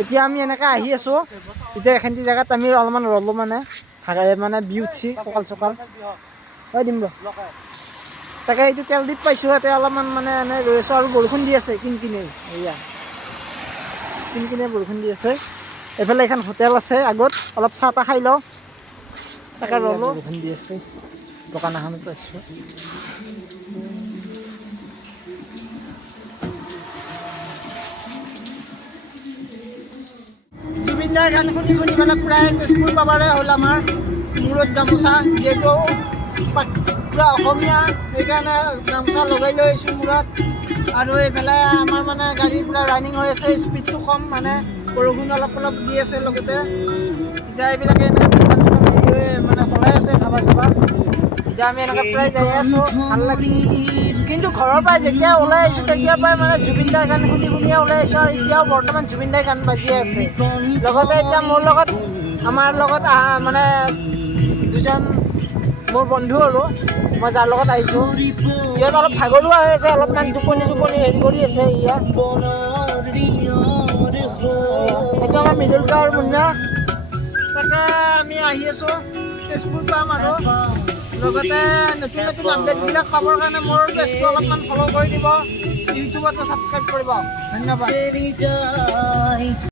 এতিয়া আমি এনেকৈ আহি আছোঁ এতিয়া এখানটি জেগাত আমি অলপমান ৰ'লোঁ মানে বিউ উঠছি কঁকাল চকাল হয় দিম ৰ তাকে এইটো তেলডিপ পাইছোঁ ইয়াতে অলপমান মানে এনেই ৰৈ আছোঁ আৰু বৰষুণ দি আছে কিনকিনে এয়া কিনকিনে বৰষুণ দি আছে এইফালে এখন হোটেল আছে আগত অলপ চাহ তাহ খাই লওঁ তাকে ৰ'লোঁ বৰষুণ দি আছে দোকান এখনত আছোঁ জুবিন দাৰ গান শুনি শুনি মানে প্ৰায় তেজপুৰ পাবাৰে হ'ল আমাৰ মূৰত গামোচা যিহেতু পুৰা অসমীয়া সেইকাৰণে গামোচা লগাই লৈ আহিছোঁ মূৰত আৰু এইফালে আমাৰ মানে গাড়ী পুৰা ৰানিং হৈ আছে স্পীডটো কম মানে বৰষুণ অলপ অলপ দি আছে লগতে এতিয়া এইবিলাকে এনেকৈ দোকান চোকান মানে সলাই আছে ধাবা চাবা এতিয়া আমি এনেকৈ প্ৰায় যাই আছোঁ ভাল লাগছি কিন্তু ঘৰৰ পৰা যেতিয়া ওলাই আহিছোঁ তেতিয়াৰ পৰাই মানে জুবিন দাৰ গান শুনি শুনিয়ে ওলাই আহিছোঁ আৰু এতিয়াও বৰ্তমান জুবিন দাৰ গান বাজিয়ে আছে লগতে এতিয়া মোৰ লগত আমাৰ লগত মানে দুজন মোৰ বন্ধু আৰু মই যাৰ লগত আহিছোঁ ইয়াত অলপ ভাগৰুৱা হৈ আছে অলপমান টোপনি হেৰি কৰি আছে ইয়াত এইটো আমাৰ মৃদুল গাঁৱৰ মুন্না তাকে আমি আহি আছোঁ তেজপুৰ পাম আৰু লগতে নতুন নতুন আপডেটবিলাক পাবৰ কাৰণে মোৰ পেজটো অলপমান ফ'ল' কৰি দিব ইউটিউবত ছাবস্ক্ৰাইব কৰিব ধন্যবাদ